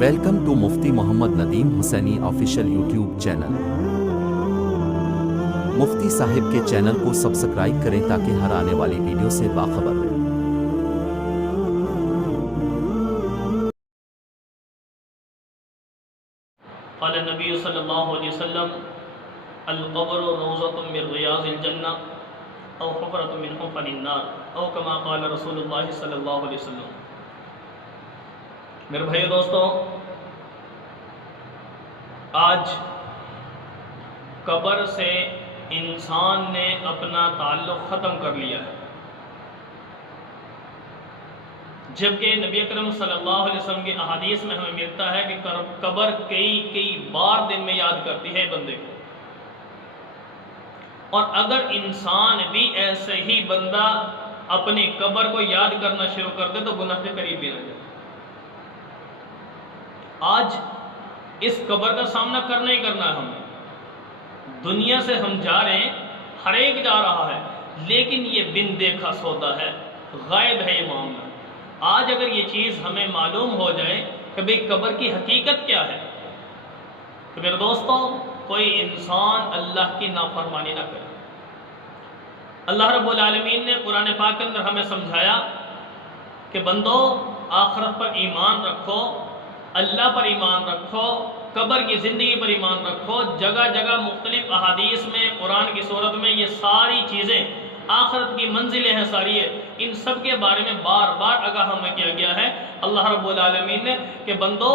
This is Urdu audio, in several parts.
Welcome to Mufti Muhammad Nadeem Husaini official YouTube channel. Mufti صاحب کے چینل کو سبسکرائب کریں تاکہ ہر آنے والی ویڈیو سے باخبر رہیں۔ قال النبی صلی اللہ علیہ وسلم القبر روضۃ من ریاض الجنہ او حفرۃ من حفر النار او کما قال رسول اللہ صلی اللہ علیہ وسلم۔ میرے بھائی دوستو، آج قبر سے انسان نے اپنا تعلق ختم کر لیا ہے، جبکہ نبی اکرم صلی اللہ علیہ وسلم کی احادیث میں ہمیں ملتا ہے کہ قبر کئی بار دن میں یاد کرتی ہے بندے کو، اور اگر انسان بھی ایسے ہی بندہ اپنی قبر کو یاد کرنا شروع کر دے تو گناہ کے قریب بھی نہ جائے۔ آج اس قبر کا سامنا کرنا ہی کرنا ہے ہمیں۔ دنیا سے ہم جا رہے ہیں، ہر ایک جا رہا ہے، لیکن یہ بن دیکھا سودا ہے، غائب ہے یہ معاملہ۔ آج اگر یہ چیز ہمیں معلوم ہو جائے کہ بھئی قبر کی حقیقت کیا ہے تو میرے دوستوں، کوئی انسان اللہ کی نافرمانی نہ کرے۔ اللہ رب العالمین نے قرآن پاک کے اندر ہمیں سمجھایا کہ بندو آخرت پر ایمان رکھو، اللہ پر ایمان رکھو، قبر کی زندگی پر ایمان رکھو۔ جگہ جگہ مختلف احادیث میں، قرآن کی صورت میں یہ ساری چیزیں، آخرت کی منزلیں ہیں ساری ہے، ان سب کے بارے میں بار بار آگاہ ہمیں کیا گیا ہے اللہ رب العالمین نے کہ بندو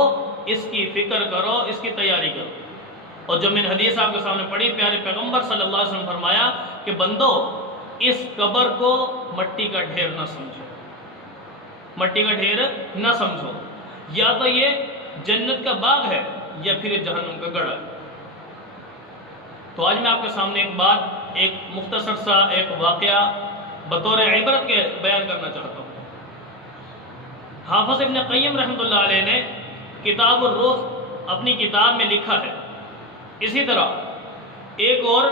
اس کی فکر کرو، اس کی تیاری کرو۔ اور جو میں نے حدیث آپ کے سامنے پڑھی، پیارے پیغمبر صلی اللہ علیہ وسلم فرمایا کہ بندو اس قبر کو مٹی کا ڈھیر نہ سمجھو، مٹی کا ڈھیر نہ سمجھو، یا تو یہ جنت کا باغ ہے یا پھر جہنم کا گڑھا۔ تو آج میں آپ کے سامنے ایک بات، ایک مختصر سا ایک واقعہ بطور عبرت کے بیان کرنا چاہتا ہوں۔ حافظ ابن قیم رحمۃ اللہ علیہ نے کتاب الروح اپنی کتاب میں لکھا ہے، اسی طرح ایک اور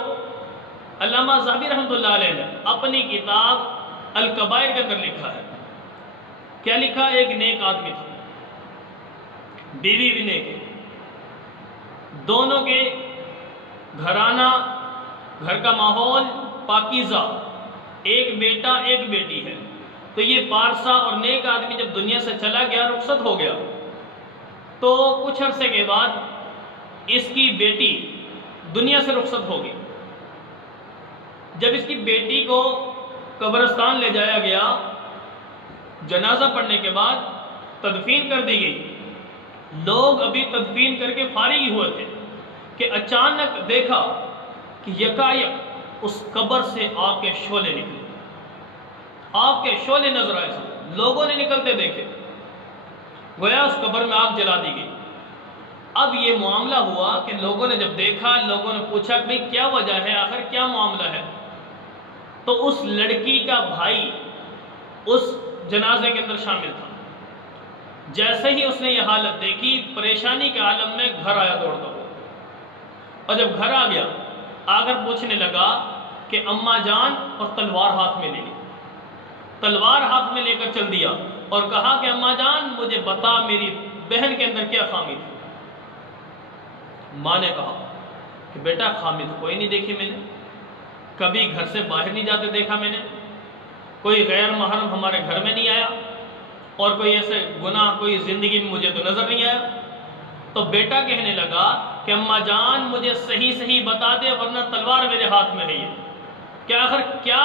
علامہ ذہبی رحمۃ اللہ علیہ نے اپنی کتاب الکبائر کے اندر لکھا ہے۔ کیا لکھا؟ ایک نیک آدمی تھا، بیوی بھی نیک ہے، دونوں کے گھرانہ، گھر کا ماحول پاکیزہ، ایک بیٹا ایک بیٹی ہے۔ تو یہ پارسا اور نیک آدمی جب دنیا سے چلا گیا، رخصت ہو گیا، تو کچھ عرصے کے بعد اس کی بیٹی دنیا سے رخصت ہو گئی۔ جب اس کی بیٹی کو قبرستان لے جایا گیا، جنازہ پڑھنے کے بعد تدفین کر دی گئی، لوگ ابھی تدفین کر کے فارغ ہی ہوئے تھے کہ اچانک دیکھا کہ یکایک اس قبر سے آگ کے شعلے نکلے، آگ کے شعلے نظر آئے سب لوگوں نے نکلتے دیکھے، گویا اس قبر میں آگ جلا دی گئی۔ اب یہ معاملہ ہوا کہ لوگوں نے جب دیکھا، لوگوں نے پوچھا کہ بھئی کیا وجہ ہے، آخر کیا معاملہ ہے؟ تو اس لڑکی کا بھائی اس جنازے کے اندر شامل تھا۔ جیسے ہی اس نے یہ حالت دیکھی، پریشانی کے عالم میں گھر آیا دوڑتا ہوا، اور جب گھر آ گیا، آ کر پوچھنے لگا کہ اماں جان، اور تلوار ہاتھ میں لے لی، تلوار ہاتھ میں لے کر چل دیا اور کہا کہ اماں جان مجھے بتا میری بہن کے اندر کیا خامی تھی۔ ماں نے کہا کہ بیٹا خامی تو کوئی نہیں دیکھی میں نے، کبھی گھر سے باہر نہیں جاتے دیکھا میں نے، کوئی غیر محرم ہمارے گھر میں نہیں آیا، اور کوئی ایسے گناہ کوئی زندگی میں مجھے تو نظر نہیں آیا۔ تو بیٹا کہنے لگا کہ اماں جان مجھے صحیح بتا دے، ورنہ تلوار میرے ہاتھ میں ہے یہ، کہ آخر کیا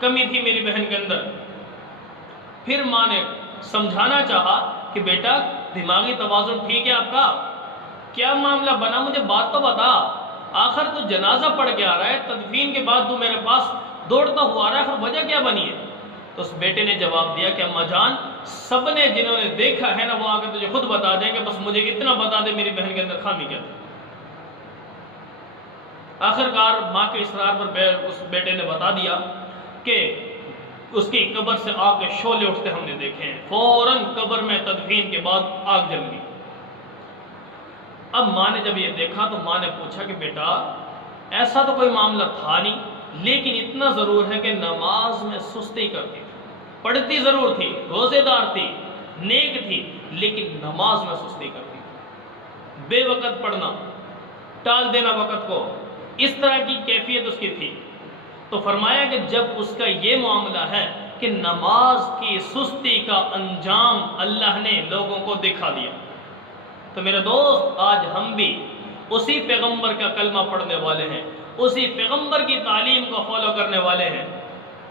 کمی تھی میری بہن کے اندر۔ پھر ماں نے سمجھانا چاہا کہ بیٹا دماغی توازن ٹھیک ہے آپ کا، کیا معاملہ بنا مجھے بات تو بتا، آخر تو جنازہ پڑھ کے آ رہا ہے، تدفین کے بعد تو میرے پاس دوڑتا ہوا آ رہا ہے، آخر وجہ کیا بنی ہے؟ تو اس بیٹے نے جواب دیا کہ اماں جان سب نے جنہوں نے دیکھا ہے نا، وہ آ کے تجھے خود بتا دیں کہ بس مجھے اتنا بتا دے میری بہن کے اندر خامی کیا تھی۔ آخرکار ماں کے اصرار پر اس بیٹے نے بتا دیا کہ اس کی قبر سے آگ کے شعلے اٹھتے ہم نے دیکھے ہیں، فوراً قبر میں تدفین کے بعد آگ جل گئی۔ اب ماں نے جب یہ دیکھا تو ماں نے پوچھا کہ بیٹا ایسا تو کوئی معاملہ تھا نہیں، لیکن اتنا ضرور ہے کہ نماز میں سستی کرتی تھی، پڑھتی ضرور تھی، روزے دار تھی، نیک تھی، لیکن نماز میں سستی کرتی بے وقت پڑھنا، ٹال دینا وقت کو، اس طرح کی کیفیت اس کی تھی۔ تو فرمایا کہ جب اس کا یہ معاملہ ہے کہ نماز کی سستی کا انجام اللہ نے لوگوں کو دکھا دیا، تو میرے دوست آج ہم بھی اسی پیغمبر کا کلمہ پڑھنے والے ہیں، اسی پیغمبر کی تعلیم کو فالو کرنے والے ہیں،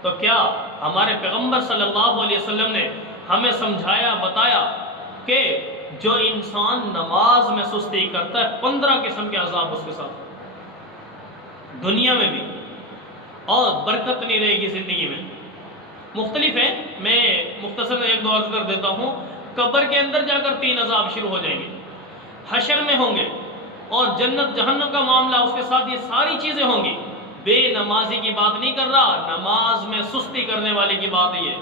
تو کیا ہمارے پیغمبر صلی اللہ علیہ وسلم نے ہمیں سمجھایا، بتایا کہ جو انسان نماز میں سستی کرتا ہے 15 قسم کے عذاب اس کے ساتھ دنیا میں بھی، اور برکت نہیں رہے گی زندگی میں۔ مختلف ہیں، میں مختصر ایک دو عرض کر دیتا ہوں۔ قبر کے اندر جا کر 3 عذاب شروع ہو جائیں گے، حشر میں ہوں گے، اور جنت جہنم کا معاملہ اس کے ساتھ یہ ساری چیزیں ہوں گی۔ بے نمازی کی بات نہیں کر رہا، نماز میں سستی کرنے والے کی بات ہے یہ۔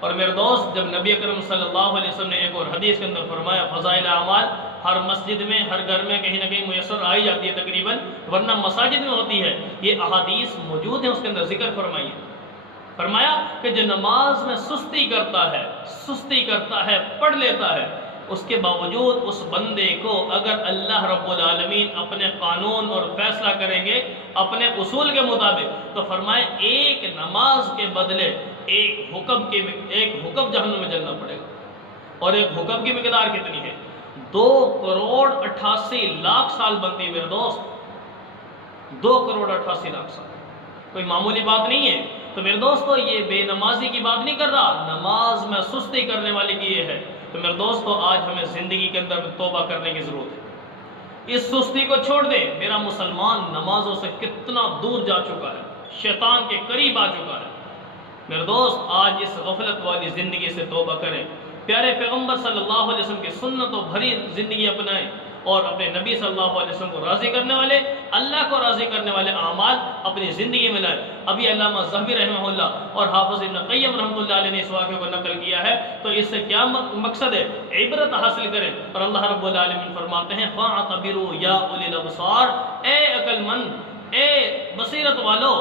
اور میرے دوست جب نبی اکرم صلی اللہ علیہ وسلم نے ایک اور حدیث کے اندر فرمایا فضائل اعمال ہر مسجد میں، ہر گھر میں کہیں نہ کہیں میسر آئی جاتی ہے تقریباً، ورنہ مساجد میں ہوتی ہے، یہ احادیث موجود ہیں، اس کے اندر ذکر فرمائیے۔ فرمایا کہ جو نماز میں سستی کرتا ہے، پڑھ لیتا ہے، اس کے باوجود اس بندے کو اگر اللہ رب العالمین اپنے قانون اور فیصلہ کریں گے اپنے اصول کے مطابق، تو فرمائے ایک نماز کے بدلے ایک حکم جہنم میں جلنا پڑے گا۔ اور ایک حکم کی مقدار کتنی ہے؟ 2,88,00,000 سال بنتی ہے میرے دوست، 2,88,00,000 سال، کوئی معمولی بات نہیں ہے۔ تو میرے دوستو یہ بے نمازی کی بات نہیں کر رہا، نماز میں سستی کرنے والے کی یہ ہے۔ تو میرے دوستو آج ہمیں زندگی کے اندر توبہ کرنے کی ضرورت ہے، اس سستی کو چھوڑ دیں۔ میرا مسلمان نمازوں سے کتنا دور جا چکا ہے، شیطان کے قریب آ چکا ہے۔ میرے دوست آج اس غفلت والی زندگی سے توبہ کریں، پیارے پیغمبر صلی اللہ علیہ وسلم کی سنتوں بھری زندگی اپنائیں، اور اپنے نبی صلی اللہ علیہ وسلم کو راضی کرنے والے، اللہ کو راضی کرنے والے اعمال اپنی زندگی میں لائیں۔ ابھی علامہ ذہبی رحمہ اللہ اور حافظ ابن قیم رحمۃ اللہ علیہ نے اس واقعے کو نقل کیا ہے، تو اس سے کیا مقصد ہے؟ عبرت حاصل کریں۔ اور اللہ رب العالمین فرماتے ہیں فَاعْتَبِرُوا يَا أُولِي الْأَبْصَارِ، اے عقل مند، اے بصیرت والو،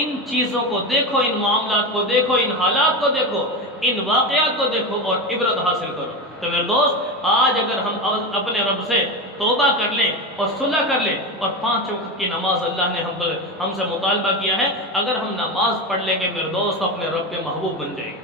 ان چیزوں کو دیکھو، ان معاملات کو دیکھو، ان حالات کو دیکھو، ان واقعات کو دیکھو اور عبرت حاصل کرو۔ تو میرے دوست آج اگر ہم اپنے رب سے توبہ کر لیں اور صلح کر لیں، اور 5 وقت کی نماز اللہ نے ہم سے مطالبہ کیا ہے، اگر ہم نماز پڑھ لیں گے میرے دوست اپنے رب کے محبوب بن جائیں گے۔